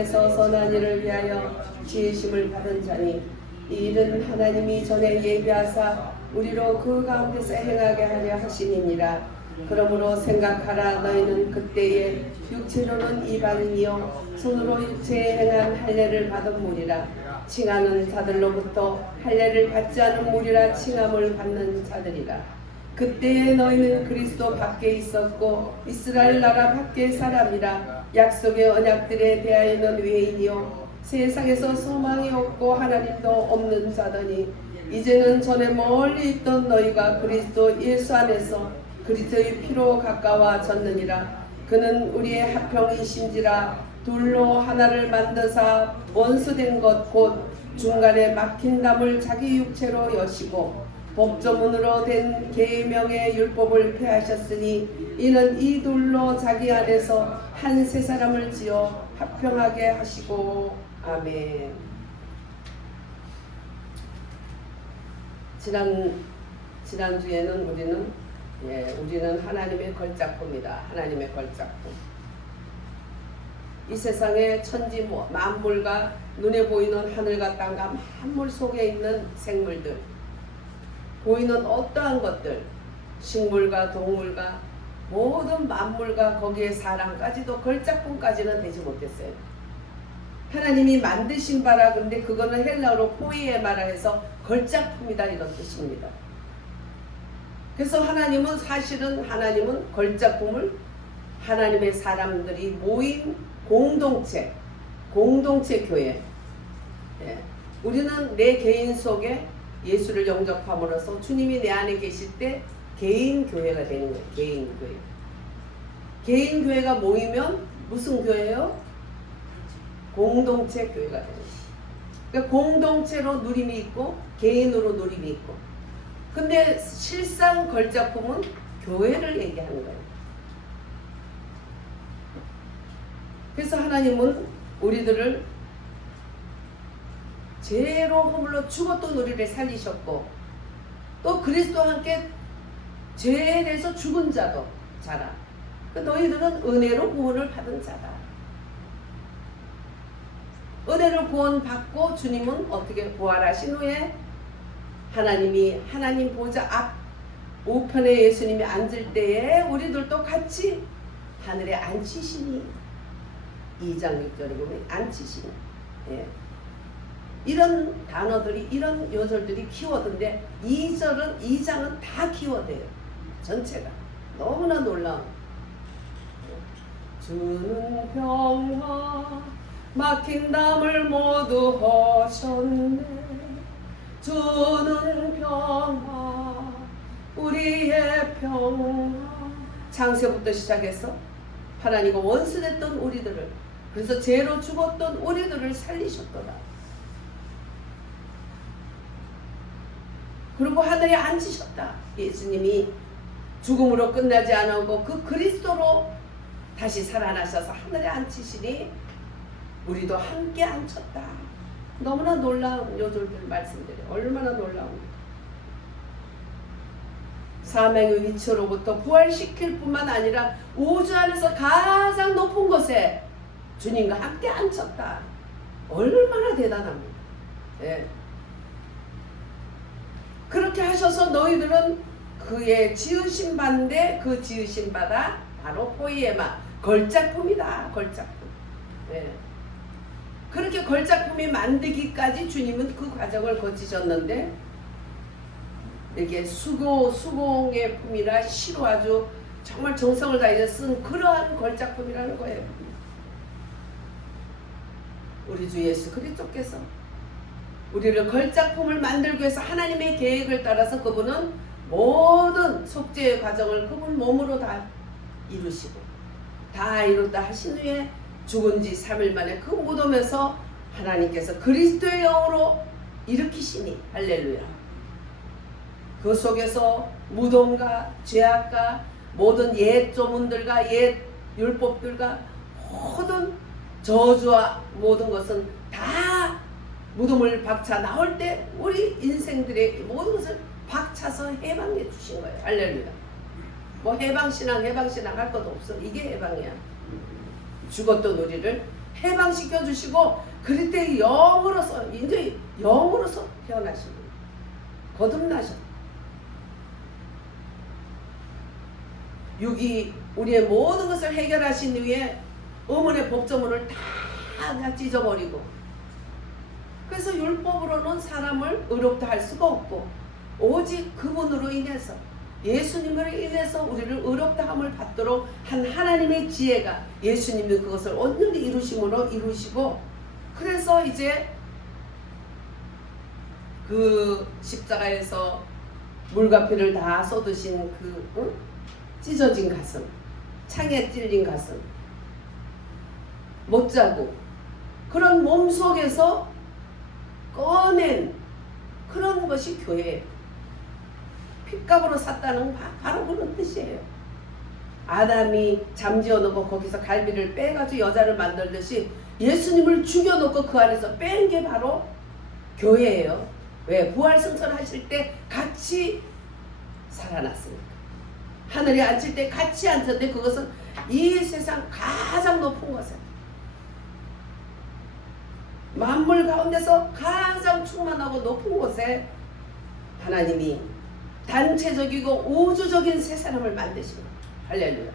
에서 선한 일을 위하여 지으심을 받은 자니 이 일은 하나님이 전에 예비하사 우리로 그 가운데서 행하게 하려 하심이니라. 그러므로 생각하라. 너희는 그때에 육체로는 이방인이요 손으로 육체에 행한 할례를 받은 무리라. 칭하는 자들로부터 할례를 받지 않은 무리라 칭함을 받는 자들이라. 그때에 너희는 그리스도 밖에 있었고 이스라엘 나라 밖의 사람이라. 약속의 언약들에 대하여는 외인이요 세상에서 소망이 없고 하나님도 없는 자더니 이제는 전에 멀리 있던 너희가 그리스도 예수 안에서 그리스도의 피로 가까워졌느니라. 그는 우리의 합형이신지라. 둘로 하나를 만드사 원수된 것 곧 중간에 막힌 담을 자기 육체로 여시고 법조문으로 된 계명의 율법을 폐하셨으니 이는 이 둘로 자기 안에서 한 세 사람을 지어 합평하게 하시고. 아멘. 지난주에는 우리는 하나님의 걸작품이다. 하나님의 걸작품. 이 세상의 천지 만물과 눈에 보이는 하늘과 땅과 만물 속에 있는 생물들, 보이는 어떠한 것들, 식물과 동물과 모든 만물과 거기에 사람까지도 걸작품까지는 되지 못했어요. 하나님이 만드신 바라. 근데 그거는 헬라어로 포이에마라 해서 걸작품이다 이런 뜻입니다. 그래서 하나님은 걸작품을 하나님의 사람들이 모인 공동체 교회. 우리는 내 개인 속에 예수를 영접함으로써 주님이 내 안에 계실 때 개인 교회가 되는 거예요. 개인 교회. 개인 교회가 모이면 무슨 교회예요? 공동체 교회가 되는 거예요. 그러니까 공동체로 누림이 있고 개인으로 누림이 있고. 근데 실상 걸작품은 교회를 얘기하는 거예요. 그래서 하나님은 우리들을 죄로 허물로 죽었던 우리를 살리셨고 또 그리스도와 함께 죄에 대해서 죽은 자라. 너희들은 은혜로 구원을 받은 자다. 은혜로 구원받고 주님은 어떻게 부활하신 후에 하나님 보좌 앞 우편에 예수님이 앉을 때에 우리들도 같이 하늘에 앉히시니 2장 6절에 보면 앉히시니. 이런 단어들이 이런 요절들이 키워드인데 2장은 다 키워드예요. 전체가 너무나 놀라운. 주는 평화 막힌 담을 모두 허셨네. 주는 평화 우리의 평화. 창세부터 시작해서 하나님과 원수됐던 우리들을, 그래서 죄로 죽었던 우리들을 살리셨더라. 그리고 하늘에 앉으셨다. 예수님이 죽음으로 끝나지 않았고 그 그리스도로 다시 살아나셔서 하늘에 앉히시니 우리도 함께 앉혔다. 너무나 놀라운 요절들 말씀드려요. 얼마나 놀라운가. 사명의 위치로부터 부활시킬 뿐만 아니라 우주 안에서 가장 높은 곳에 주님과 함께 앉혔다. 얼마나 대단합니다. 그렇게 하셔서 너희들은 그의 지으신 바인데 그 지으신 바가 바로 포이에마 걸작품이다. 걸작품. 그렇게 걸작품이 만들기까지 주님은 그 과정을 거치셨는데 이게 수공의 품이라 시로 아주 정말 정성을 다해서 쓴 그러한 걸작품이라는 거예요. 우리 주 예수 그리스도께서 우리를 걸작품을 만들기 위해서 하나님의 계획을 따라서 그분은 모든 속죄의 과정을 그분 몸으로 다 이루시고 다 이뤘다 하신 후에 죽은 지 3일 만에 그 무덤에서 하나님께서 그리스도의 영으로 일으키시니 할렐루야. 그 속에서 무덤과 죄악과 모든 옛 조문들과 옛 율법들과 모든 저주와 모든 것은 다 무덤을 박차 나올 때 우리 인생들의 모든 것을 박차서 해방해 주신 거예요. 할렐루야. 뭐 해방신앙 할 것도 없어. 이게 해방이야. 죽었던 우리를 해방시켜 주시고 그럴 때 영으로서 이제 영으로서 태어나시고 거듭나셨. 육이 우리의 모든 것을 해결하신 후에 의문의 법조문을 다 찢어버리고, 그래서 율법으로는 사람을 의롭다 할 수가 없고 오직 그분으로 인해서 예수님으로 인해서 우리를 의롭다 함을 받도록 한 하나님의 지혜가 예수님이 그것을 온전히 이루심으로 이루시고, 그래서 이제 그 십자가에서 물과 피를 다 쏟으신 그 찢어진 가슴, 창에 찔린 가슴, 못자국, 그런 몸 속에서 꺼낸 그런 것이 교회예요. 핏값으로 샀다는 바로 그런 뜻이에요. 아담이 잠지어 놓고 거기서 갈비를 빼가지고 여자를 만들듯이 예수님을 죽여놓고 그 안에서 뺀 게 바로 교회예요. 왜? 부활 승천하실 때 같이 살아났으니까. 하늘에 앉힐 때 같이 앉았는데 그것은 이 세상 가장 높은 곳에, 만물 가운데서 가장 충만하고 높은 곳에 하나님이 단체적이고 우주적인 새 사람을 만드시고, 할렐루야.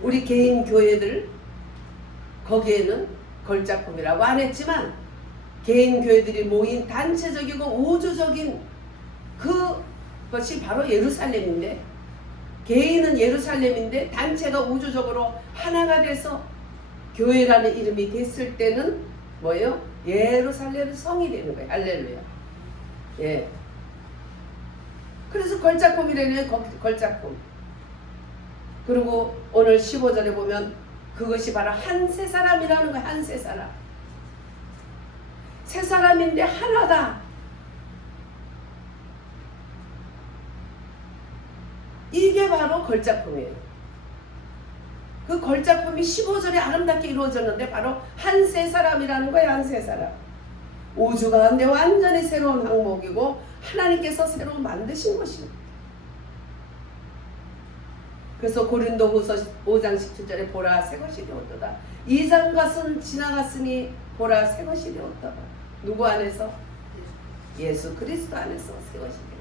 우리 개인 교회들 거기에는 걸작품이라고 안 했지만 개인 교회들이 모인 단체적이고 우주적인 그것이 바로 예루살렘인데, 개인은 예루살렘인데 단체가 우주적으로 하나가 돼서 교회라는 이름이 됐을 때는 뭐예요? 예루살렘 성이 되는 거예요. 할렐루야. 예. 그래서 걸작품이라는 걸작품. 그리고 오늘 15절에 보면 그것이 바로 한 세 사람이라는 거예요. 한 세 사람. 세 사람인데 하나다. 이게 바로 걸작품이에요. 그 걸작품이 15절에 아름답게 이루어졌는데 바로 한 세 사람이라는 거예요. 한 세 사람. 우주 가운데 완전히 새로운 항목이고 하나님께서 새로 만드신 것입니다. 그래서 고린도후서 5장 17절에 보라 새 것이 되었도다. 이전 것은 지나갔으니 보라 새 것이 되었도다. 누구 안에서? 예수 그리스도 안에서 새 것이 되었다.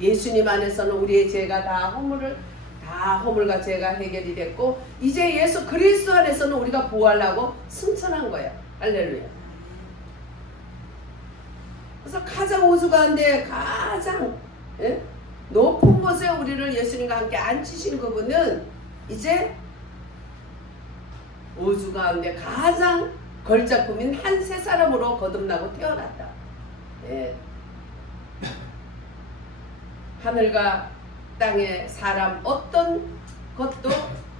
예수님 안에서는 우리의 죄가 다 허물과 죄가 해결이 됐고 이제 예수 그리스도 안에서는 우리가 부활하고 승천한 거예요. 할렐루야. 그래서 가장 우주 가운데 가장 높은 곳에 우리를 예수님과 함께 앉히신 그분은 이제 우주 가운데 가장 걸작품인 한 세 사람으로 거듭나고 태어났다. 예. 하늘과 땅의 사람 어떤 것도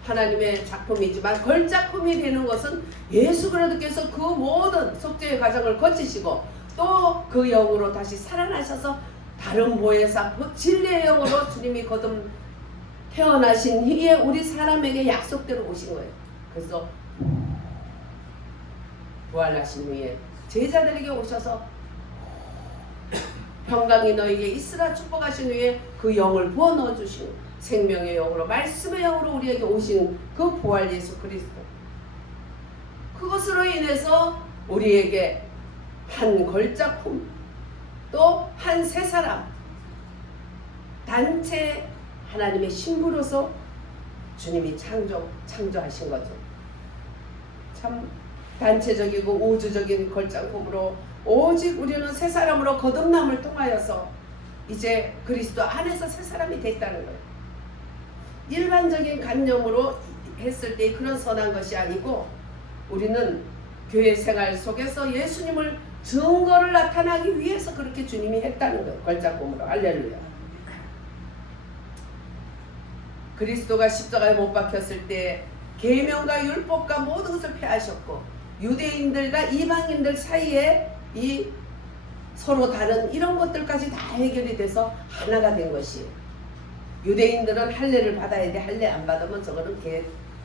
하나님의 작품이지만 걸작품이 되는 것은 예수 그리스도께서 그 모든 속죄의 과정을 거치시고 또 그 영으로 다시 살아나셔서 다른 보혜사 진리의 영으로 주님이 거듭 태어나신 후에 우리 사람에게 약속대로 오신 거예요. 그래서 부활하신 후에 제자들에게 오셔서 평강이 너에게 있으라 축복하신 후에 그 영을 부어 넣어 주시고 생명의 영으로 말씀의 영으로 우리에게 오신 그 부활 예수 그리스도, 그것으로 인해서 우리에게 한 걸작품 또 한 세 사람 단체 하나님의 신부로서 주님이 창조하신 거죠. 참 단체적이고 우주적인 걸작품으로 오직 우리는 새 사람으로 거듭남을 통하여서 이제 그리스도 안에서 새 사람이 됐다는 거예요. 일반적인 관념으로 했을 때 그런 선한 것이 아니고 우리는 교회 생활 속에서 예수님을 증거를 나타나기 위해서 그렇게 주님이 했다는 거예요. 걸작품으로. 할렐루야. 그리스도가 십자가에 못 박혔을 때 계명과 율법과 모든 것을 폐하셨고 유대인들과 이방인들 사이에 이 서로 다른 이런 것들까지 다 해결이 돼서 하나가 된 것이에요. 유대인들은 할례를 받아야 돼. 할례 안 받으면 저거는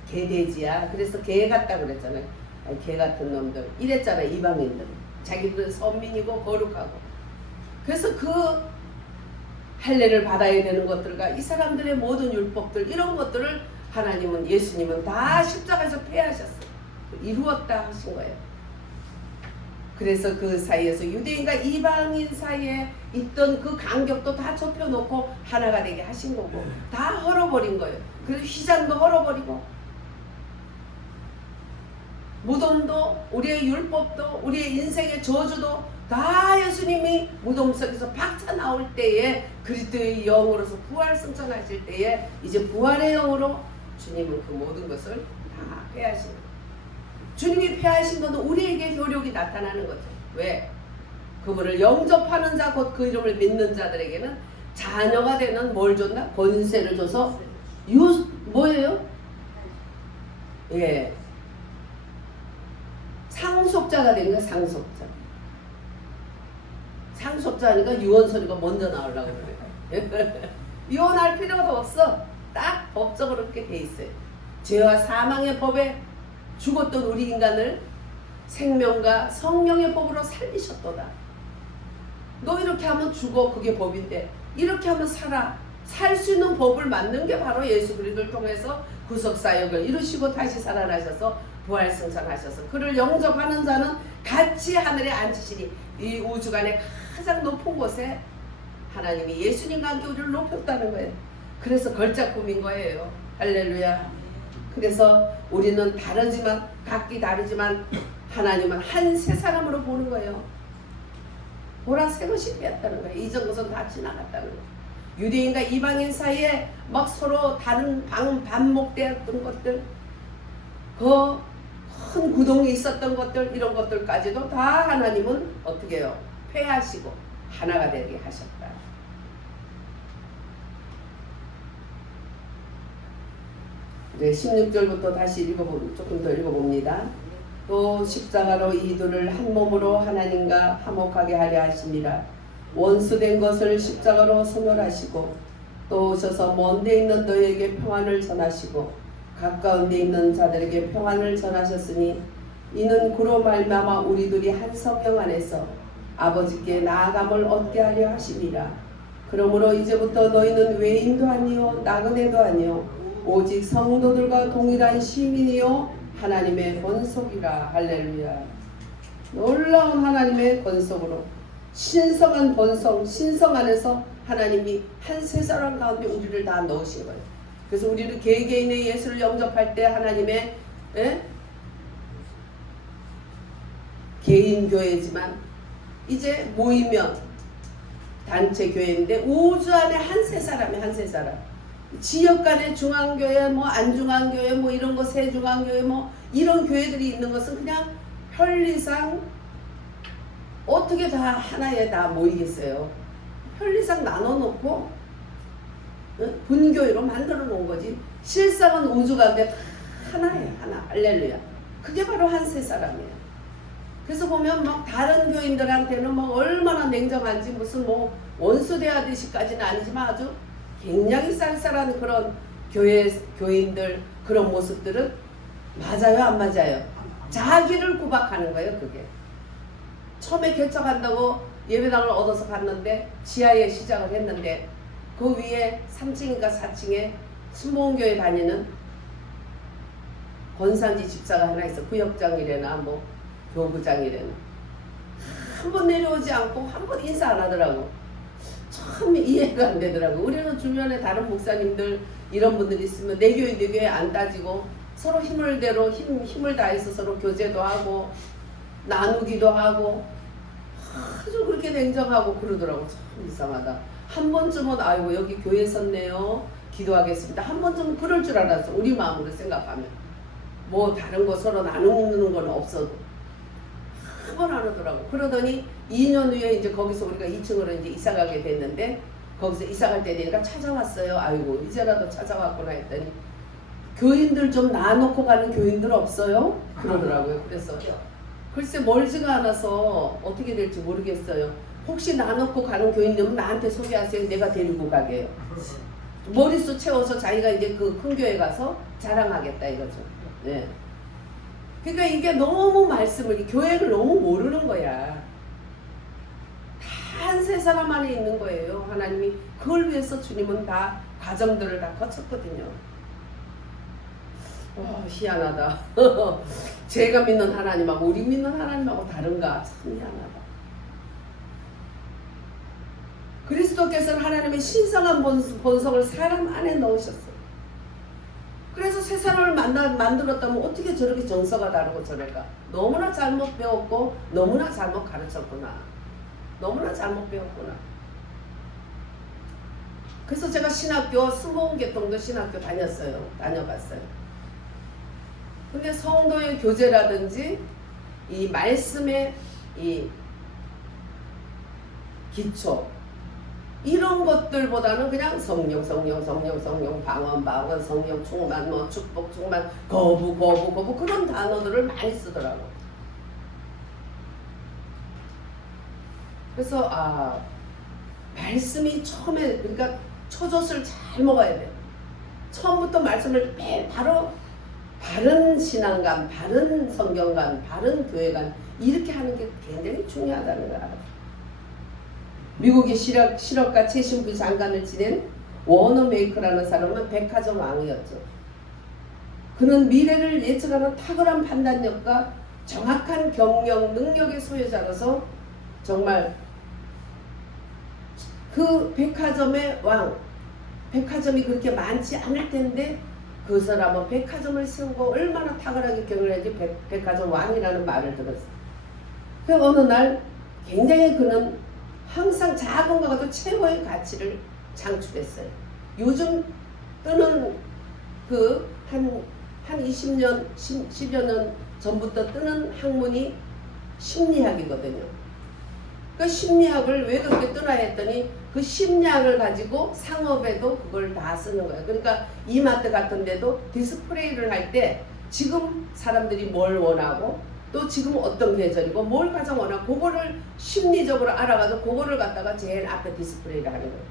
개돼지야. 그래서 개 같다 그랬잖아요. 아니, 개 같은 놈들 이랬잖아요. 이방인들은 자기들은 선민이고 거룩하고. 그래서 그 할례를 받아야 되는 것들과 이 사람들의 모든 율법들 이런 것들을 하나님은 예수님은 다 십자가에서 폐하셨어요. 이루었다 하신 거예요. 그래서 그 사이에서 유대인과 이방인 사이에 있던 그 간격도 다 좁혀놓고 하나가 되게 하신 거고, 다 헐어버린 거예요. 그래서 휘장도 헐어버리고, 무덤도, 우리의 율법도, 우리의 인생의 저주도 다 예수님이 무덤 속에서 박차 나올 때에 그리스도의 영으로서 부활 승천하실 때에 이제 부활의 영으로 주님은 그 모든 것을 다 패하신 거예요. 주님이 패하신 것은 우리에게 효력이 나타나는 거죠. 왜? 그분을 영접하는 자, 곧 그 이름을 믿는 자들에게는 자녀가 되는 뭘 줬나? 권세를 줘서 뭐예요? 예, 상속자가 된 거야. 상속자. 상속자니까 유언 소리가 먼저 나오려고 그래요. 유언할 필요가 없어. 딱 법적으로 그렇게 돼 있어요. 죄와 사망의 법에 죽었던 우리 인간을 생명과 성령의 법으로 살리셨도다. 너 이렇게 하면 죽어. 그게 법인데 이렇게 하면 살아. 살 수 있는 법을 만든 게 바로 예수 그리스도를 통해서 구속사역을 이루시고 다시 살아나셔서 부활승천하셔서 그를 영접하는 자는 같이 하늘에 앉으시니, 이 우주간의 가장 높은 곳에 하나님이 예수님과 함께 우리를 높였다는 거예요. 그래서 걸작품인 거예요. 할렐루야. 그래서 우리는 다르지만, 각기 다르지만 하나님은 한 세 사람으로 보는 거예요. 보라 새 것이 되었다는 거예요. 이전 것은 다 지나갔다는 거예요. 유대인과 이방인 사이에 막 서로 다른 반목되었던 것들, 그 큰 구동이 있었던 것들, 이런 것들까지도 다 하나님은 어떻게 해요? 패하시고 하나가 되게 하셨다. 네, 16절부터 다시 조금 더 읽어봅니다. 또 십자가로 이들을 한 몸으로 하나님과 화목하게 하려 하심이라. 원수된 것을 십자가로 소멸하시고 또 오셔서 먼 데 있는 너희에게 평안을 전하시고 가까운 데 있는 자들에게 평안을 전하셨으니, 이는 그로 말미암아 우리들이 한 성령 안에서 아버지께 나아감을 얻게 하려 하심이라. 그러므로 이제부터 너희는 외인도 아니요 나그네도 아니요 오직 성도들과 동일한 시민이요 하나님의 권속이라. 할렐루야. 놀라운 하나님의 권속으로, 신성한 본성, 신성 안에서 하나님이 한 세 사람 가운데 우리를 다 넣으신 거예요. 그래서 우리는 개개인의 예수를 영접할 때 하나님의 개인 교회지만 이제 모이면 단체 교회인데 우주 안에 한 세 사람이 한 세 사람. 지역 간의 중앙교회, 뭐 안중앙교회, 뭐 이런 거 세중앙교회, 뭐 이런 교회들이 있는 것은 그냥 편리상 어떻게 다 하나에 다 모이겠어요. 편리상 나눠놓고 분교회로 만들어 놓은 거지. 실상은 우주 가운데 하나예요. 하나. 할렐루야. 그게 바로 한 세 사람이에요. 그래서 보면 막 다른 교인들한테는 뭐 얼마나 냉정한지, 무슨 뭐 원수 대하듯이까지는 아니지만 아주 굉장히 쌀쌀한 그런 교인들, 그런 모습들은 맞아요, 안 맞아요? 자기를 구박하는 거예요. 그게 처음에 개척한다고 예배당을 얻어서 갔는데 지하에 시작을 했는데 그 위에 3층인가 4층에 순복음교회 다니는 권산지 집사가 하나 있어. 구역장이래나 뭐 교부장이래나 한 번 내려오지 않고 한 번 인사 안 하더라고. 참 이해가 안 되더라고. 우리는 주변에 다른 목사님들 이런 분들이 있으면 내 교회 안 따지고 서로 힘을 대로 힘을 다해서 서로 교제도 하고 나누기도 하고 아주 그렇게 냉정하고 그러더라고. 참 이상하다. 한 번쯤은 아이고 여기 교회 섰네요. 기도하겠습니다. 한 번쯤은 그럴 줄 알았어. 우리 마음으로 생각하면. 뭐 다른 거 서로 나누는 건 없어도. 한 번 안 하더라고. 그러더니 2년 후에 이제 거기서 우리가 2층으로 이제 이사 가게 됐는데 거기서 이사 갈 때 되니까 찾아왔어요. 아이고 이제라도 찾아왔구나 했더니 교인들 좀 놔놓고 가는 교인들 없어요? 그러더라고요. 그래서 글쎄 멀지가 않아서 어떻게 될지 모르겠어요. 혹시 놔놓고 가는 교인들은 나한테 소개하세요. 내가 데리고 가게요. 머릿수 채워서 자기가 이제 그 큰 교회 가서 자랑하겠다 이거죠. 네. 그러니까 이게 너무 말씀을, 교회를 너무 모르는 거야. 다 한 세 사람 안에 있는 거예요. 하나님이 그걸 위해서 주님은 다 과정들을 다 거쳤거든요. 희한하다. 제가 믿는 하나님하고 우리 믿는 하나님하고 다른가? 참 희한하다. 그리스도께서는 하나님의 신성한 본성을 사람 안에 넣으셨어요. 그래서 새 사람을 만들었다면 어떻게 저렇게 정서가 다르고 저럴까? 너무나 잘못 배웠고 너무나 잘못 가르쳤구나. 너무나 잘못 배웠구나. 그래서 제가 신학교 스모은계통도 신학교 다녀봤어요. 근데 성도의 교제라든지 이 말씀의 이 기초 이런 것들보다는 그냥 성령 방언 성령 충만 축복 충만 거부 그런 단어들을 많이 쓰더라고. 그래서 말씀이 처음에 그러니까 초젖을 잘 먹어야 돼. 처음부터 말씀을 바로 바른 신앙관, 바른 성경관, 바른 교회관 이렇게 하는 게 굉장히 중요하다는 걸 알아요. 미국의 실업가 최신부 장관을 지낸 워너메이커라는 사람은 백화점 왕이었죠. 그는 미래를 예측하는 탁월한 판단력과 정확한 경영 능력의 소유자로서 정말 그 백화점의 왕, 백화점이 그렇게 많지 않을 텐데 그 사람은 백화점을 세우고 얼마나 탁월하게 경영했지 백화점 왕이라는 말을 들었어요. 그 어느 날 굉장히 그는 항상 작은 것도 최고의 가치를 창출했어요. 요즘 뜨는 그 한 20년, 10여 년 전부터 뜨는 학문이 심리학이거든요. 그 심리학을 왜 그렇게 뜨나 했더니 그 심리학을 가지고 상업에도 그걸 다 쓰는 거예요. 그러니까 이마트 같은 데도 디스플레이를 할 때 지금 사람들이 뭘 원하고 또 지금 어떤 계절이고 뭘 가장 원하고 그거를 심리적으로 알아가지고 그거를 갖다가 제일 앞에 디스플레이를 하는 거예요.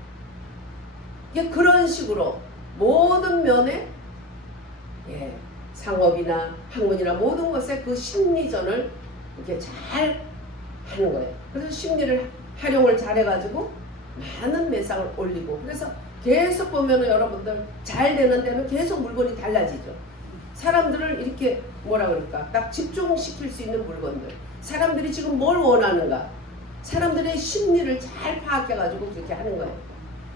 이게 그런 식으로 모든 면에 상업이나 학문이나 모든 것에 그 심리전을 이렇게 잘 하는 거예요. 그래서 심리를 활용을 잘 해가지고 많은 매상을 올리고 그래서 계속 보면은 여러분들 잘 되는 데는 계속 물건이 달라지죠. 사람들을 이렇게 뭐라 그럴까 딱 집중시킬 수 있는 물건들 사람들이 지금 뭘 원하는가 사람들의 심리를 잘 파악해가지고 그렇게 하는 거예요.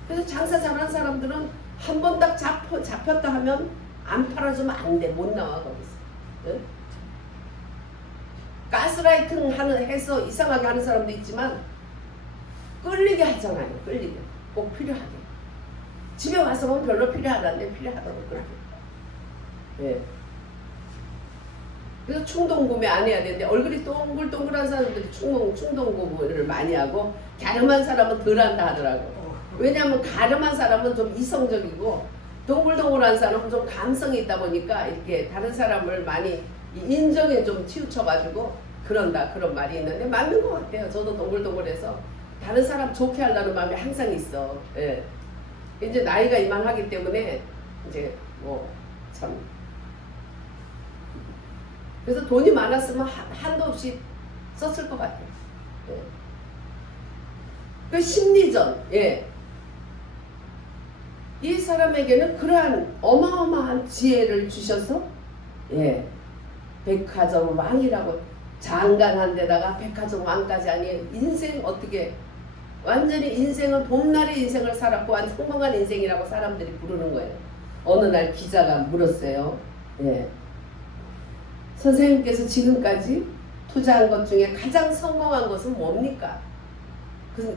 그래서 장사 잘하는 사람들은 한 번 딱 잡혔다 하면 안 팔아주면 안 돼. 못 나와 거기서. 응? 가스라이팅 해서 이상하게 하는 사람도 있지만 끌리게 하잖아요. 끌리게. 꼭 필요하게. 집에 와서 보면 별로 필요하다는데 필요하다고 그렇게. 예. 그래서 충동 구매 안 해야 되는데 얼굴이 동글동글한 사람들이 충동 구매를 많이 하고 갸름한 사람은 덜 한다 하더라고. 왜냐하면 갸름한 사람은 좀 이성적이고 동글동글한 사람은 좀 감성이 있다 보니까 이렇게 다른 사람을 많이 인정에 좀 치우쳐가지고 그런다 그런 말이 있는데 맞는 것 같아요. 저도 동글동글해서 다른 사람 좋게 하려는 마음이 항상 있어. 예. 이제 나이가 이만하기 때문에 이제 뭐 참 그래서 돈이 많았으면 한도 없이 썼을 것 같아요. 예. 그 심리전, 이 사람에게는 그러한 어마어마한 지혜를 주셔서, 백화점 왕이라고 장관한 데다가 백화점 왕까지 아니 인생 어떻게 완전히 인생은 봄날의 인생을 살았고 아주 성공한 인생이라고 사람들이 부르는 거예요. 어느 날 기자가 물었어요. 선생님께서 지금까지 투자한 것 중에 가장 성공한 것은 뭡니까?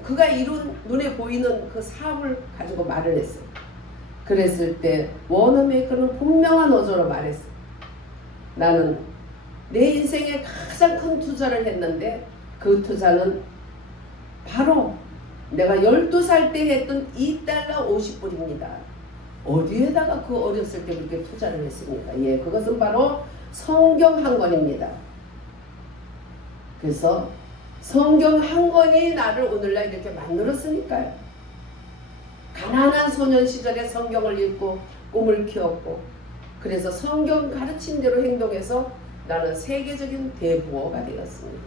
그가 이룬 눈에 보이는 그 사업을 가지고 말을 했어요. 그랬을 때 워너메이커는 분명한 어조로 말했어요. 나는 내 인생에 가장 큰 투자를 했는데 그 투자는 바로 내가 12살 때 했던 $2 50불입니다. 어디에다가 그 어렸을 때 그렇게 투자를 했습니까? 그것은 바로 성경 한 권입니다. 그래서 성경 한 권이 나를 오늘날 이렇게 만들었으니까요. 가난한 소년 시절에 성경을 읽고 꿈을 키웠고 그래서 성경 가르친 대로 행동해서 나는 세계적인 대부호가 되었습니다.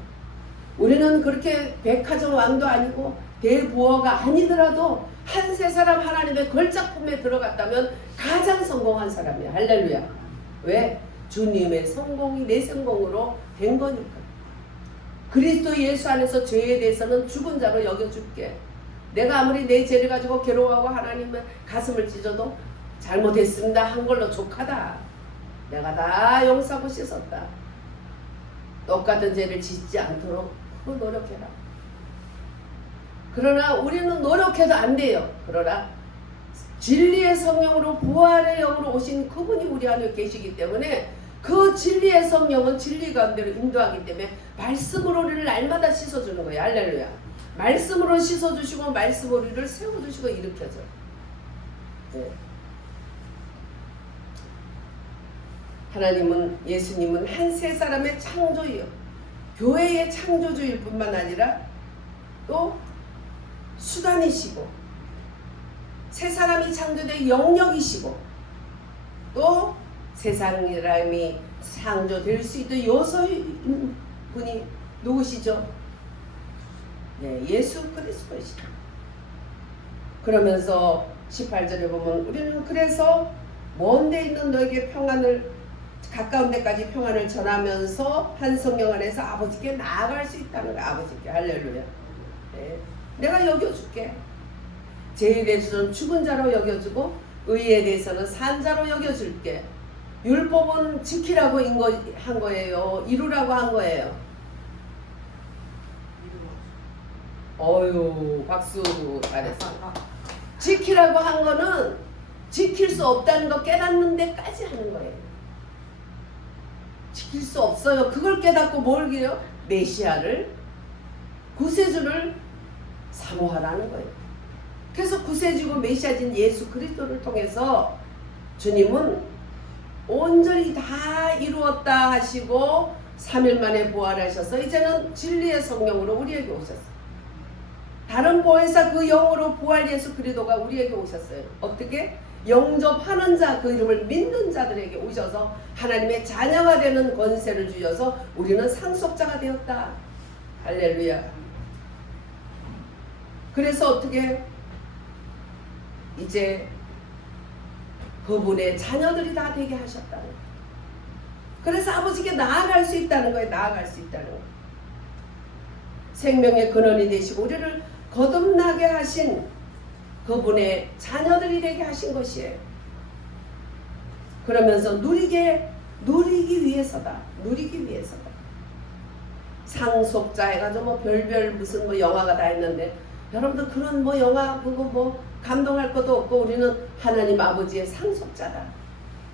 우리는 그렇게 백화점 왕도 아니고 대부호가 아니더라도 한 세 사람 하나님의 걸작품에 들어갔다면 가장 성공한 사람이야. 할렐루야. 왜? 주님의 성공이 내 성공으로 된 거니까. 그리스도 예수 안에서 죄에 대해서는 죽은 자로 여겨줄게. 내가 아무리 내 죄를 가지고 괴로워하고 하나님의 가슴을 찢어도 잘못했습니다 한 걸로 족하다. 내가 다 용서하고 씻었다. 똑같은 죄를 짓지 않도록 노력해라. 그러나 우리는 노력해도 안 돼요. 그러나 진리의 성령으로 부활의 영으로 오신 그분이 우리 안에 계시기 때문에 그 진리의 성령은 진리 가운데로 인도하기 때문에 말씀으로 우리를 날마다 씻어주는 거예요. 할렐루야. 말씀으로 씻어주시고 말씀으로 우리를 세워주시고 일으켜줘. 네. 하나님은, 예수님은 한 세 사람의 창조이요, 교회의 창조주일 뿐만 아니라 또 수단이시고, 세 사람이 창조된 영역이시고, 또 세상이람이 창조될 수 있는 요소인 분이 누구시죠? 네, 예수 그리스도이시다. 그러면서 18절에 보면 우리는 그래서 먼 데 있는 너에게 평안을, 가까운 데까지 평안을 전하면서 한 성령 안에서 아버지께 나아갈 수 있다는 거야. 아버지께. 할렐루야. 네. 내가 여겨줄게. 죄에 대해서는 죽은 자로 여겨주고 의에 대해서는 산 자로 여겨줄게. 율법은 지키라고 한 거예요. 이루라고 한 거예요. 어유 박수. 잘했어. 지키라고 한 거는 지킬 수 없다는 거 깨닫는 데까지 하는 거예요. 지킬 수 없어요. 그걸 깨닫고 뭘 기요? 메시아를, 구세주를 사모하라는 거예요. 그래서 구세주고 메시아진 예수 그리스도를 통해서 주님은 온전히 다 이루었다 하시고 3일 만에 부활하셔서 이제는 진리의 성령으로 우리에게 오셨어요. 다른 보혜사 그 영으로 부활 예수 그리스도가 우리에게 오셨어요. 어떻게? 영접하는 자, 그 이름을 믿는 자들에게 오셔서 하나님의 자녀가 되는 권세를 주셔서 우리는 상속자가 되었다. 할렐루야. 그래서 어떻게? 이제 그분의 자녀들이 다 되게 하셨다는 거예요. 그래서 아버지께 나아갈 수 있다는 거예요. 나아갈 수 있다는 거예요. 생명의 근원이 되시고 우리를 거듭나게 하신 그분의 자녀들이 되게 하신 것이에요. 그러면서 누리기 위해서다. 누리기 위해서다. 상속자 해가지고 뭐 별별 무슨 뭐 영화가 다 있는데 여러분들 그런 뭐 영화 보고 뭐 감동할 것도 없고 우리는 하나님 아버지의 상속자다.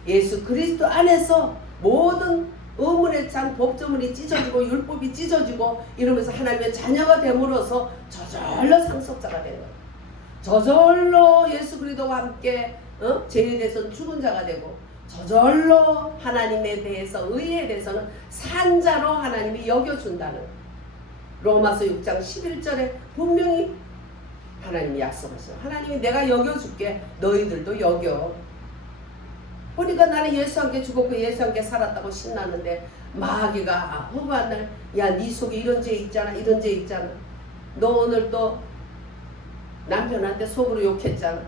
예수 그리스도 안에서 모든 의문의 찬 법조문이 찢어지고 율법이 찢어지고 이러면서 하나님의 자녀가 됨으로써 저절로 상속자가 된 거예요. 저절로 예수 그리스도와 함께 죄에 대해서는 죽은 자가 되고 저절로 하나님에 대해서 의에 대해서는 산자로 하나님이 여겨준다는 로마서 6장 11절에 분명히 하나님이 약속하셔요. 하나님이 내가 여겨줄게. 너희들도 여겨. 보니까 나는 예수와 함께 죽었고 예수와 함께 살았다고 신나는데 마귀가 허구한 날 야 네 속에 이런 죄 있잖아. 이런 죄 있잖아. 너 오늘 또 남편한테 속으로 욕했잖아.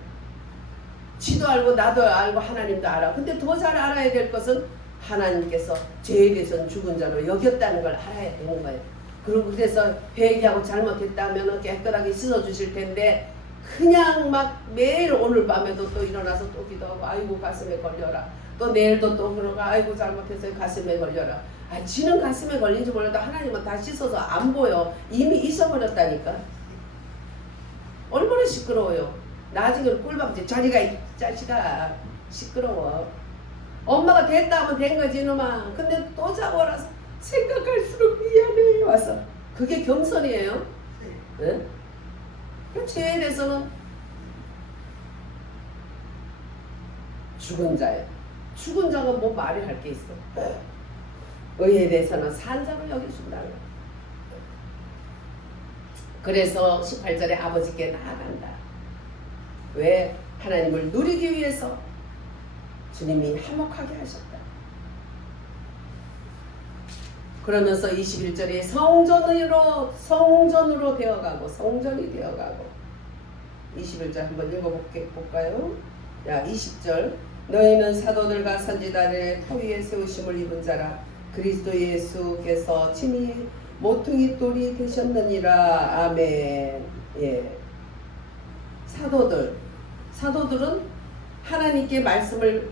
지도 알고 나도 알고 하나님도 알아. 근데 더 잘 알아야 될 것은 하나님께서 죄에 대해서는 죽은 자로 여겼다는 걸 알아야 되는 거예요. 그리고 그래서 회개하고 잘못했다면 깨끗하게 씻어주실 텐데 그냥 막 매일 오늘 밤에도 또 일어나서 또 기도하고 아이고 가슴에 걸려라. 또 내일도 또 그러가 아이고 잘못해서 가슴에 걸려라. 지는 가슴에 걸린지 몰라도 하나님은 다 씻어서 안 보여. 이미 잊어버렸다니까. 얼마나 시끄러워요. 나중에 꿀밤지 저리가 이 자식아. 시끄러워. 엄마가 됐다 하면 된 거지 이놈아. 근데 또 자고 와서 생각할수록 미안해 와서. 그게 겸손이에요. 네? 죄에 대해서는 죽은 자예요. 죽은 자가 뭐 말이 할 게 있어. 의에 대해서는 산자로 여겨준다는 거예요. 그래서 18절에 아버지께 나아간다. 왜? 하나님을 누리기 위해서 주님이 화목하게 하셨다. 그러면서 21절에 성전으로 되어가고 성전이 되어가고 21절 한번 읽어볼까요? 야 20절 너희는 사도들과 선지자를 터 위에 세우심을 입은 자라. 그리스도 예수께서 친히 모퉁이 돌이 되셨느니라. 아멘. 예. 사도들은 하나님께 말씀을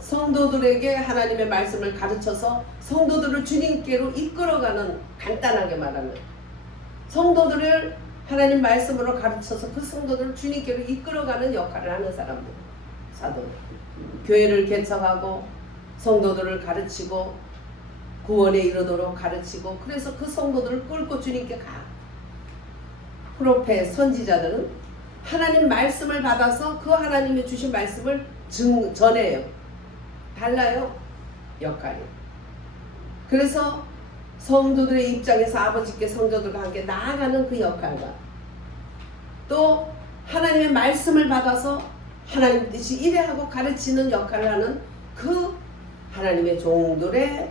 성도들에게 하나님의 말씀을 가르쳐서 성도들을 주님께로 이끌어가는, 간단하게 말하면 성도들을 하나님 말씀으로 가르쳐서 그 성도들을 주님께로 이끌어가는 역할을 하는 사람들, 사도들. 교회를 개척하고 성도들을 가르치고 구원에 이르도록 가르치고, 그래서 그 성도들을 끌고 주님께 가. 프로페, 선지자들은 하나님 말씀을 받아서 그 하나님이 주신 말씀을 전해요. 달라요, 역할이. 그래서 성도들의 입장에서 아버지께 성도들과 함께 나아가는 그 역할과, 또 하나님의 말씀을 받아서 하나님 뜻이 이래하고 가르치는 역할을 하는 그 하나님의 종들의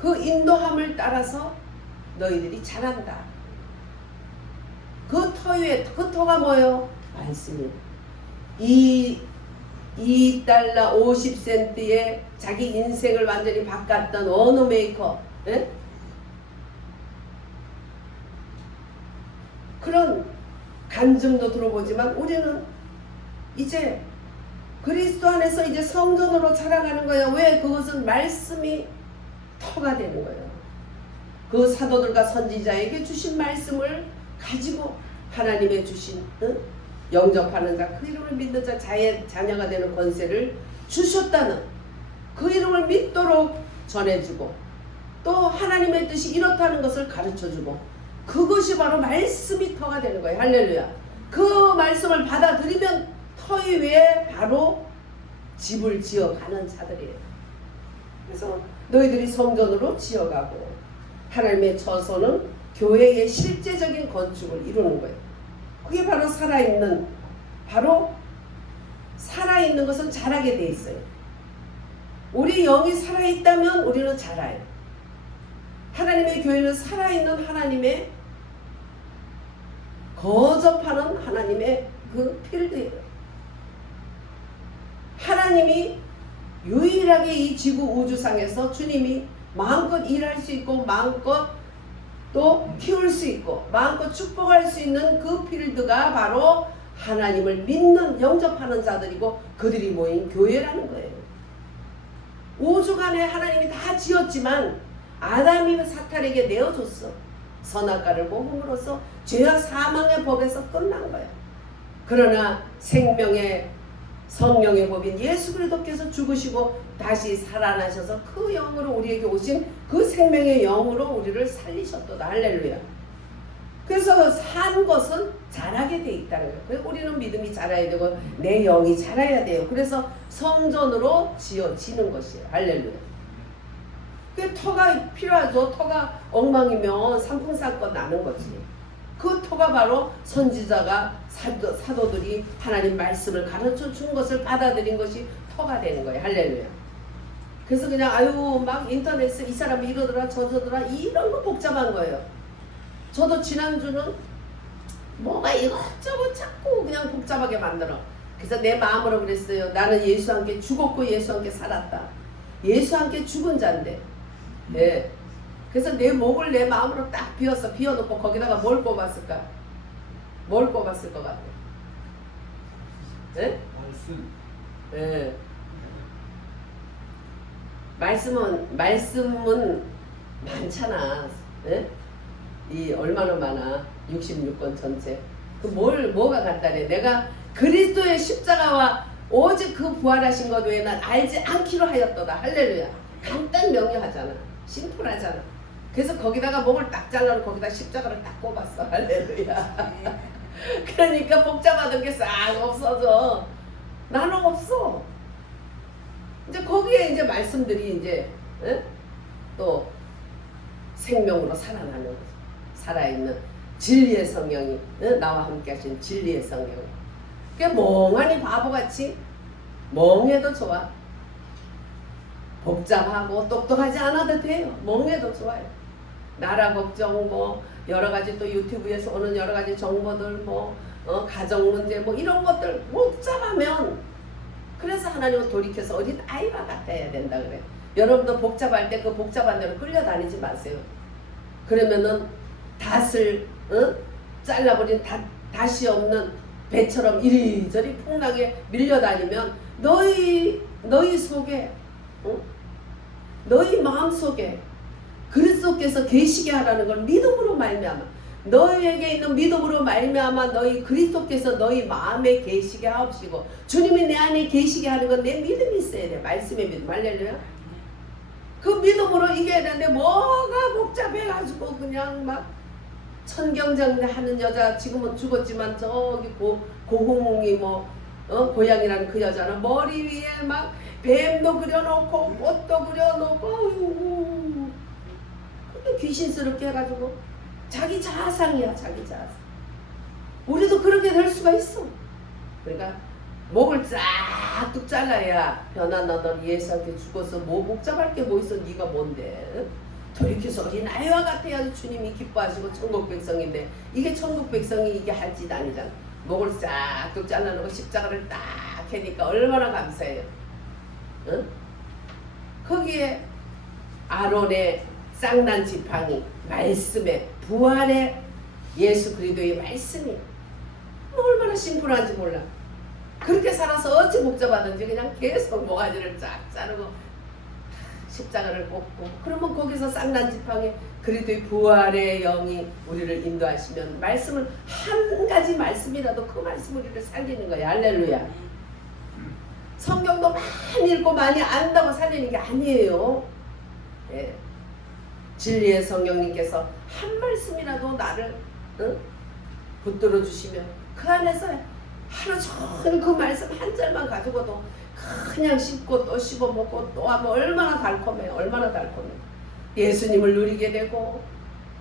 그 인도함을 따라서 너희들이 자란다. 그 터 위에, 그 터가 뭐예요? 말씀이. $2 50센트에 자기 인생을 완전히 바꿨던 워너메이커, 예? 그런 간증도 들어보지만 우리는 이제 그리스도 안에서 이제 성전으로 자라가는 거예요. 왜? 그것은 말씀이 터가 되는 거예요. 그 사도들과 선지자에게 주신 말씀을 가지고 하나님의 주신 영접하는 자, 그 이름을 믿는 자, 자녀가 되는 권세를 주셨다는 그 이름을 믿도록 전해주고, 또 하나님의 뜻이 이렇다는 것을 가르쳐주고, 그것이 바로 말씀이 터가 되는 거예요. 할렐루야. 그 말씀을 받아들이면 터 위에 바로 집을 지어가는 자들이에요. 그래서 너희들이 성전으로 지어가고, 하나님의 처소는 교회의 실제적인 건축을 이루는 거예요. 그게 바로 살아있는 것은 자라게 돼 있어요. 우리 영이 살아있다면 우리는 자라요. 하나님의 교회는 살아있는 하나님의, 거접하는 하나님의 그 필드예요. 하나님이 유일하게 이 지구 우주상에서 주님이 마음껏 일할 수 있고, 마음껏 또 키울 수 있고, 마음껏 축복할 수 있는 그 필드가 바로 하나님을 믿는, 영접하는 자들이고, 그들이 모인 교회라는 거예요. 우주간에 하나님이 다 지었지만 아담이 사탄에게 내어줬어. 선악과를 먹음으로써 죄와 사망의 법에서 끝난 거예요. 그러나 생명의 성령의 법인 예수 그리스도께서 죽으시고 다시 살아나셔서 그 영으로 우리에게 오신 그 생명의 영으로 우리를 살리셨도다. 할렐루야. 그래서 산 것은 자라게 돼 있다는 거예요. 그래서 우리는 믿음이 자라야 되고 내 영이 자라야 돼요. 그래서 성전으로 지어지는 것이에요. 할렐루야. 그 터가 필요하죠. 터가 엉망이면 산풍산건 나는 거지. 그 터가 바로 선지자가 사도들이 하나님 말씀을 가르쳐 준 것을 받아들인 것이 터가 되는 거예요. 할렐루야. 그래서 그냥 막 인터넷에 이 사람이 이러더라 저러더라 이런 거 복잡한 거예요. 저도 지난주는 뭐가 이것저것 자꾸 그냥 복잡하게 만들어. 그래서 내 마음으로 그랬어요. 나는 예수와 함께 죽었고 예수와 함께 살았다. 예수와 함께 죽은 자인데. 네. 그래서 내 목을 내 마음으로 딱 비웠어. 비워놓고 거기다가 뭘 꼽았을까? 뭘 꼽았을 것 같아? 네? 말씀. 네. 말씀은 많잖아. 네? 이 얼마나 많아? 66권 전체. 뭐가 간단해? 내가 그리스도의 십자가와 오직 그 부활하신 것 외에 난 알지 않기로 하였도다. 할렐루야. 간단 명료하잖아. 심플하잖아. 그래서 거기다가 목을 딱 잘라서 거기다 십자가를 딱 꼽았어. 할렐루야. 그러니까 복잡하던 게 싹 없어져. 나는 없어. 이제 거기에 이제 말씀들이 이제 또 생명으로 살아나는 거죠. 살아있는 진리의 성령이 나와 함께 하신 진리의 성령. 그게 멍하니 바보같이 멍해도 좋아. 복잡하고 똑똑하지 않아도 돼요. 멍해도 좋아요. 나라 걱정 뭐 여러 가지 또 유튜브에서 오는 여러 가지 정보들 뭐 가정 문제 뭐 이런 것들 복잡하면 그래서 하나님은 돌이켜서 어린 아이와 같아야 된다 그래. 여러분도 복잡할 때 그 복잡한 대로 끌려다니지 마세요. 그러면은 닷을 잘라버린 닷이 없는 배처럼 이리저리 풍랑에 밀려다니면 너희 속에 너희 마음속에 그리스도께서 계시게 하라는 걸 믿음으로 말미암아 너희에게 있는 믿음으로 말미암아 너희 그리스도께서 너희 마음에 계시게 하옵시고 주님이 내 안에 계시게 하는 건 내 믿음이 있어야 돼. 말씀의 믿음. 할렐루야. 그 믿음으로 이겨야 되는데 뭐가 복잡해가지고 그냥 막 천경장대 하는 여자 지금은 죽었지만 저기 고흥이 고향이라는 그 여자는 머리 위에 막 뱀도 그려놓고 꽃도 그려놓고 근데 귀신스럽게 해가지고 자기 자상이야. 자기 자상. 우리도 그렇게 될 수가 있어. 그러니까 목을 쫙 잘라야 변화 너는 예수한테 죽어서 뭐 복잡할 게 뭐 있어. 네가 뭔데. 돌이켜서 어린 아이와 같아야 주님이 기뻐하시고 천국 백성인데 이게 천국 백성이 이게 할 짓 아니잖아. 목을 쫙 잘라놓고 십자가를 딱 해니까 얼마나 감사해요. 응? 거기에 아론의 쌍난 지팡이 말씀에 부활의 예수 그리스도의 말씀이 얼마나 심플한지 몰라. 그렇게 살아서 어찌 복잡하든지 그냥 계속 모가지를 쫙 자르고 십자가를 꽂고 그러면 거기서 쌍난 지팡이 그리스도의 부활의 영이 우리를 인도하시면 말씀을 한 가지 말씀이라도 그 말씀 우리를 살리는 거야. 할렐루야. 성경도 많이 읽고 많이 안다고 살리는 게 아니에요. 예. 진리의 성령님께서 한 말씀이라도 나를 붙들어 주시면 그 안에서 하루 종일 그 말씀 한 절만 가지고도 그냥 씹고 또 씹어 먹고 또 하면 얼마나 달콤해요. 얼마나 달콤해요. 예수님을 누리게 되고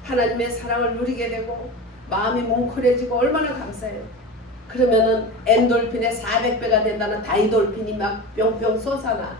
하나님의 사랑을 누리게 되고 마음이 뭉클해지고 얼마나 감사해요. 그러면은 엔돌핀의 400배가 된다는 다이돌핀이 막 뿅뿅 솟아나.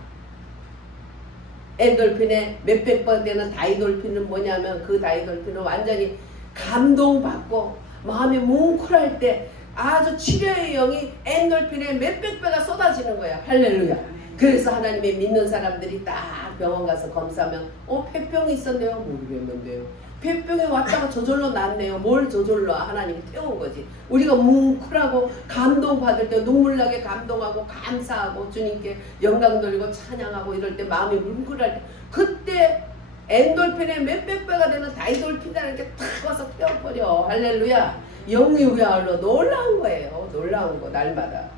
엔돌핀의 몇백 번 되는 다이돌핀은 뭐냐면 그 다이돌핀은 완전히 감동받고 마음이 뭉클할 때 아주 치료의 영이 엔돌핀의 몇백 배가 쏟아지는 거야. 할렐루야. 그래서 하나님의 믿는 사람들이 딱 병원 가서 검사하면 폐병이 있었네요. 모르겠는데요. 폐병이 왔다가 저절로 낫네요. 뭘 저절로 하나님이 태운 거지. 우리가 뭉클하고 감동받을 때 눈물 나게 감동하고 감사하고 주님께 영광 돌리고 찬양하고 이럴 때 마음이 뭉클할 때 그때 엔돌핀의 몇백 배가 되는 다이돌핀이라는 게 탁 와서 태워버려. 할렐루야. 영유야로 놀라운 거예요. 놀라운 거 날마다.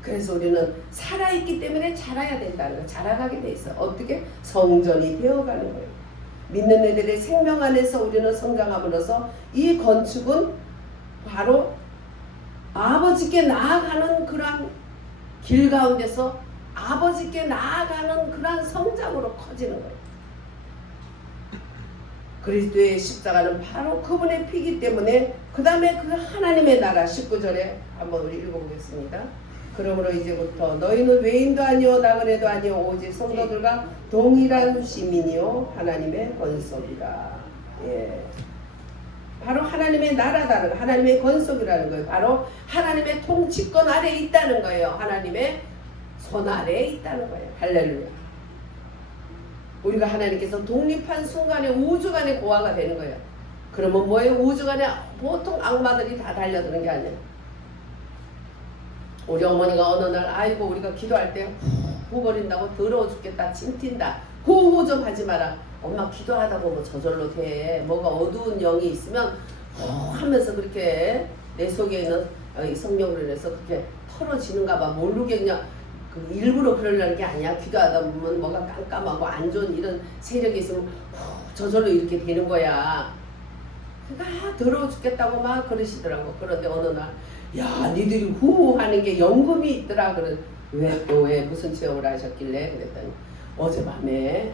그래서 우리는 살아있기 때문에 자라야 된다는 거. 자라가게 돼 있어. 어떻게? 성전이 되어가는 거예요. 믿는 애들의 생명 안에서 우리는 성장함으로써 이 건축은 바로 아버지께 나아가는 그런 길 가운데서 아버지께 나아가는 그런 성장으로 커지는 거예요. 그리스도의 십자가는 바로 그분의 피기 때문에 그 다음에 그 하나님의 나라 19절에 한번 우리 읽어보겠습니다. 그러므로 이제부터 너희는 외인도 아니요 나그네도 아니요 오직 성도들과 동일한 시민이요 하나님의 권속이라. 예. 바로 하나님의 나라다는 하나님의 권속이라는 거예요. 바로 하나님의 통치권 아래에 있다는 거예요. 하나님의 손 아래에 있다는 거예요. 할렐루야. 우리가 하나님께서 독립한 순간에 우주간의 고아가 되는 거예요. 그러면 뭐예요? 우주간에 보통 악마들이 다 달려드는 게 아니에요. 우리 어머니가 어느 날 아이고 우리가 기도할 때 후거린다고 더러워 죽겠다 침 튄다 후후 좀 하지 마라. 엄마 기도하다 보면 저절로 돼. 뭐가 어두운 영이 있으면 하면서 그렇게 내 속에 있는 성령으로 인해서 그렇게 털어지는가 봐. 모르게 그냥 일부러 그러려는 게 아니야. 기도하다 보면 뭐가 깜깜하고 안 좋은 이런 세력이 있으면 저절로 이렇게 되는 거야. 그러니까 더러워 죽겠다고 막 그러시더라고. 그런데 어느 날 야 니들이 후후 하는 게 연금이 있더라. 왜 무슨 체험을 하셨길래 그랬더니 어젯밤에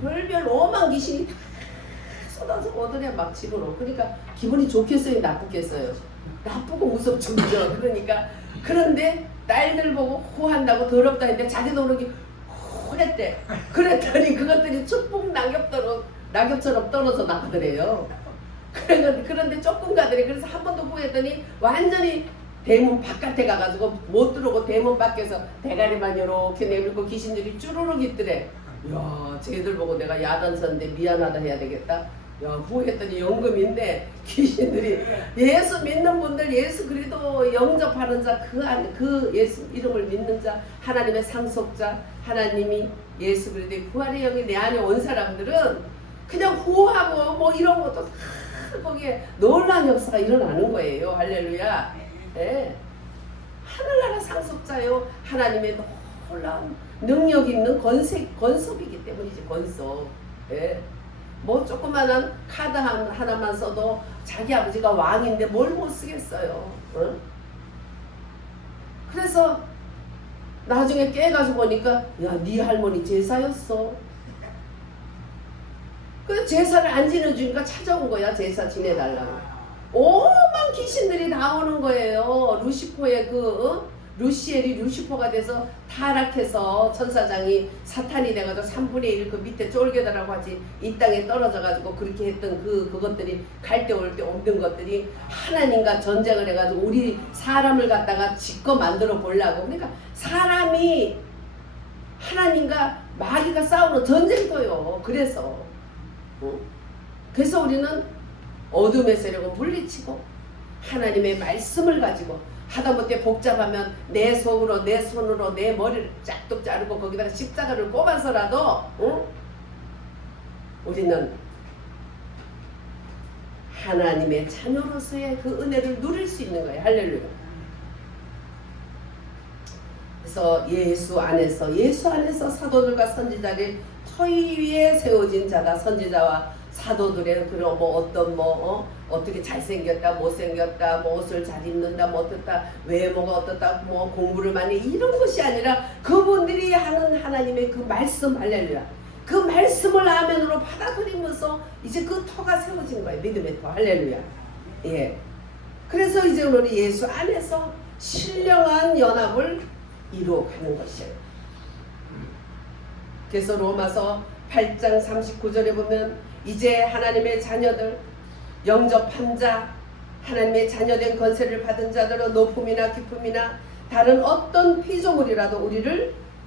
별별 오만 귀신이 다 쏟아져 오더래 막 집으로. 그러니까 기분이 좋겠어요 나쁘겠어요? 나쁘고 무섭죠. 그죠? 그러니까 그런데 딸들 보고 후한다고 더럽다 했는데 자기도 모르게 후 했대. 그랬더니 그것들이 축복 낙엽도록 낙엽처럼 떨어져 나가더래요. 그런데 조금 가더니 그래서 한 번 더 후회했더니 완전히 대문 바깥에 가가지고 못 들어오고 대문 밖에서 대가리만 이렇게 내밀고 귀신들이 쭈루룩 있더래. 야, 쟤들 보고 내가 야단쳤는데 미안하다 해야 되겠다. 야, 후회했더니 연금 있네. 귀신들이 예수 믿는 분들, 예수 그리스도 영접하는 자, 그 예수 이름을 믿는 자, 하나님의 상속자, 하나님이 예수 그리스도의 부활의 영이 내 안에 온 사람들은 그냥 후하고 뭐 이런 것도 다 거기에 놀라운 역사가 일어나는 거예요. 할렐루야. 예. 하늘나라 상속자요. 하나님의 놀라운 능력 있는 권속이기 때문이지, 권속. 예. 뭐 조그마한 카드 하나만 써도 자기 아버지가 왕인데 뭘 못 쓰겠어요. 어? 그래서 나중에 깨가지고 보니까 야, 네 할머니 제사였어. 그 제사를 안 지내주니까 찾아온 거야. 제사 지내달라고. 오만 귀신들이 나오는 거예요. 루시퍼의 루시엘이 루시퍼가 돼서 타락해서 천사장이 사탄이 돼가지고 3분의 1 그 밑에 쫄개다라고 하지, 이 땅에 떨어져가지고 그렇게 했던 그것들이 갈 때 올 때 없는 것들이 하나님과 전쟁을 해가지고 우리 사람을 갖다가 짓거 만들어 보려고. 그러니까 사람이 하나님과 마귀가 싸우는 전쟁터요. 그래서 우리는 어둠의 세력을 물리치고 하나님의 말씀을 가지고 하다못해 복잡하면 내 손으로 내 머리를 짝뚝 자르고 거기다가 십자가를 꼽아서라도 우리는 하나님의 자녀로서의 그 은혜를 누릴 수 있는 거예요. 할렐루야. 그래서 예수 안에서 사도들과 선지자를 터위 위에 세워진 자다. 선지자와 사도들의 그런 어떻게 잘생겼다, 못생겼다, 뭐 옷을 잘 입는다, 뭐 어떻다, 외모가 어떻다, 뭐 공부를 많이, 이런 것이 아니라 그분들이 하는 하나님의 그 말씀, 할렐루야. 그 말씀을 아멘으로 받아들이면서 이제 그 터가 세워진 거예요. 믿음의 터, 할렐루야. 예. 그래서 이제 우리 예수 안에서 신령한 연합을 이루어가는 것이에요. 그래서 로마서 8장 39절에 보면 이제 하나님의 자녀들, 영접한 자, 하나님의 자녀된 권세를 받은 자들은 높음이나 기쁨이나 다른 어떤 피조물이라도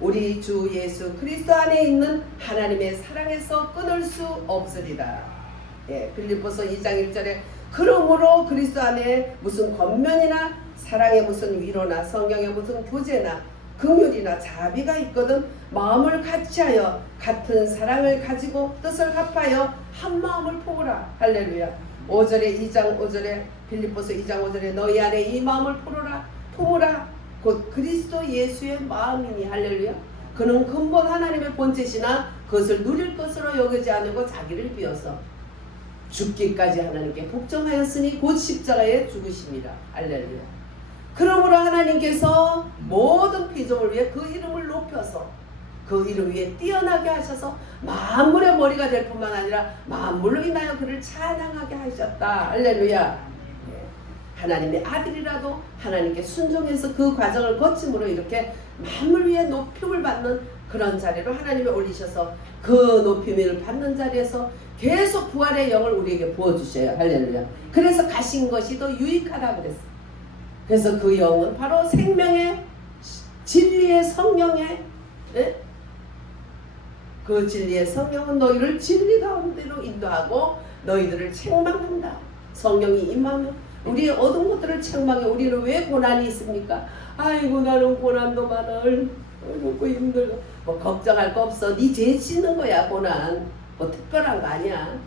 우리 주 예수 그리스도 안에 있는 하나님의 사랑에서 끊을 수 없으리라. 예, 빌립보서 2장 1절에 그러므로 그리스도 안에 무슨 권면이나 사랑의 무슨 위로나 성령의 무슨 교제나 긍휼이나 자비가 있거든 마음을 같이하여 같은 사랑을 가지고 뜻을 합하여 한 마음을 품으라. 할렐루야. 5절에 2장 5절에 빌립보서 2장 5절에 너희 안에 이 마음을 품으라. 곧 그리스도 예수의 마음이니. 할렐루야. 그는 근본 하나님의 본체시나 그것을 누릴 것으로 여기지 않고 자기를 비워서 죽기까지 하나님께 복종하였으니 곧 십자가에 죽으십니다. 할렐루야. 그러므로 하나님께서 모든 피조물 위에 그 이름을 높여서 그 이름 위에 뛰어나게 하셔서 만물의 머리가 될 뿐만 아니라 만물로 인하여 그를 찬양하게 하셨다. 할렐루야. 하나님의 아들이라도 하나님께 순종해서 그 과정을 거침으로 이렇게 만물 위에 높임을 받는 그런 자리로 하나님이 올리셔서 그 높임을 받는 자리에서 계속 부활의 영을 우리에게 부어주셔요. 할렐루야. 그래서 가신 것이 더 유익하다 그랬어요. 그래서 그 영은 바로 생명의 진리의 성령의 그 진리의 성령은 너희를 진리 가운데로 인도하고 너희들을 책망한다. 성령이 임하면 우리의 어두운 것들을 책망해. 우리는 왜 고난이 있습니까? 아이고 나는 고난도 많아. 어렵고 힘들고. 뭐 걱정할 거 없어. 네 죄 짓는 거야. 고난 뭐 특별한 거 아니야.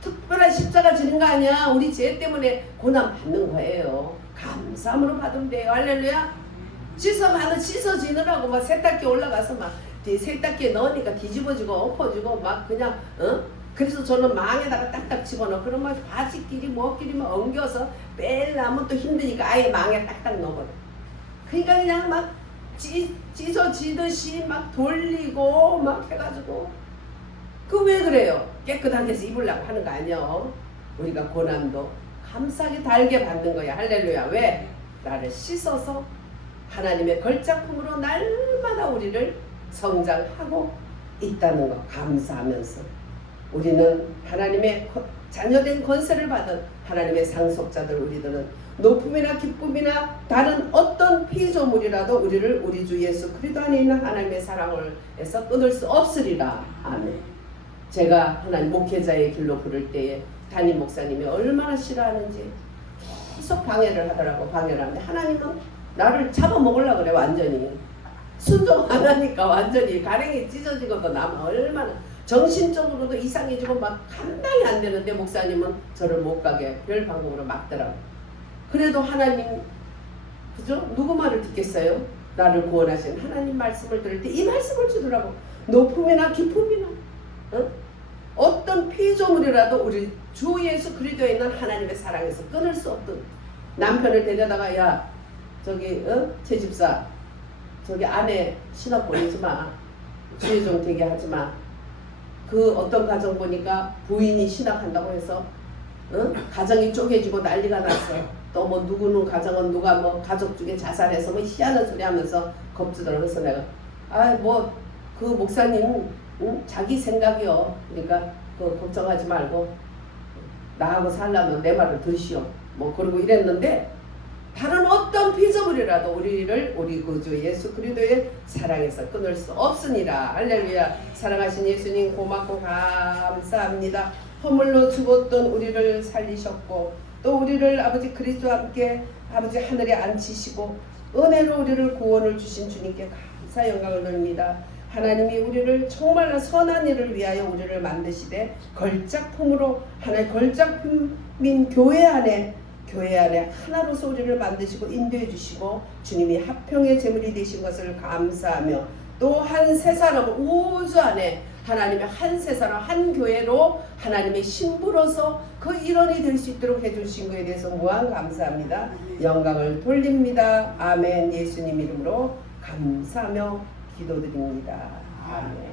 특별한 십자가 지는 거 아니야. 우리 죄 때문에 고난 받는 거예요. 감사함으로 받으면 돼요. 할렐루야. 씻어지느라고 막 세탁기 올라가서 막 세탁기에 넣으니까 뒤집어지고 엎어지고 막 그냥 그래서 저는 망에다가 딱딱 집어넣어. 그러면 바지끼리 뭐끼리 막 엉겨서 빼려면 또 힘드니까 아예 망에 딱딱 넣어버려. 그러니까 그냥 막 찢어지듯이 막 돌리고 막 해가지고 그 왜 그래요? 깨끗한 데서 입으려고 하는 거 아니요. 우리가 고난도 감사하게 달게 받는 거야. 할렐루야. 왜? 나를 씻어서 하나님의 걸작품으로 날마다 우리를 성장하고 있다는 거 감사하면서 우리는 하나님의 자녀된 권세를 받은 하나님의 상속자들, 우리들은 높음이나 기쁨이나 다른 어떤 피조물이라도 우리를 우리 주 예수 그리스도 안에 있는 하나님의 사랑을 해서 끊을 수 없으리라. 아멘. 제가 하나님 목회자의 길로 부를 때에 담임 목사님이 얼마나 싫어하는지 계속 방해를 하더라고. 방해를 하는데 하나님은 나를 잡아먹으려고 그래. 완전히 순종 안 하니까 완전히 가랭이 찢어지고도 나면 얼마나 정신적으로도 이상해지고 막 감당이 안 되는데 목사님은 저를 못 가게 별 방법으로 막더라고. 그래도 하나님, 그죠? 누구 말을 듣겠어요? 나를 구원하신 하나님 말씀을 들을 때 이 말씀을 주더라고. 높음이나 기쁨이나 어떤 피조물이라도 우리 주 예수 그리스도에 있는 하나님의 사랑에서 끊을 수 없던, 남편을 데려다가 야 저기 제 집사 저기 아내 신학 보내지 마, 주의종 되게 하지 마. 그 어떤 가정 보니까 부인이 신학한다고 해서 가정이 쪼개지고 난리가 났어. 또 뭐 누구는 가정은 누가 뭐 가족 중에 자살해서 뭐 희한한 소리 하면서 겁주더라고. 그래서 내가 뭐 그 목사님 자기 생각이요. 그러니까 그 걱정하지 말고 나하고 살려면 내 말을 들으시오. 뭐 그러고 이랬는데 다른 어떤 피조물이라도 우리를 우리 구주 예수 그리스도의 사랑에서 끊을 수 없으니라. 할렐루야. 사랑하신 예수님 고맙고 감사합니다. 허물로 죽었던 우리를 살리셨고 또 우리를 아버지 그리스도와 함께 아버지 하늘에 앉히시고 은혜로 우리를 구원을 주신 주님께 감사 영광을 돌립니다. 하나님이 우리를 정말로 선한 일을 위하여 우리를 만드시되 걸작품으로 하나의 걸작품인 교회 안에 하나로서 우리를 만드시고 인도해 주시고 주님이 합평의 제물이 되신 것을 감사하며 또 한 세 사람 우주 안에 하나님의 한 세 사람 한 교회로 하나님의 신부로서 그 일원이 될 수 있도록 해주신 것에 대해서 무한 감사합니다. 영광을 돌립니다. 아멘. 예수님 이름으로 감사하며 기도드립니다. 아멘.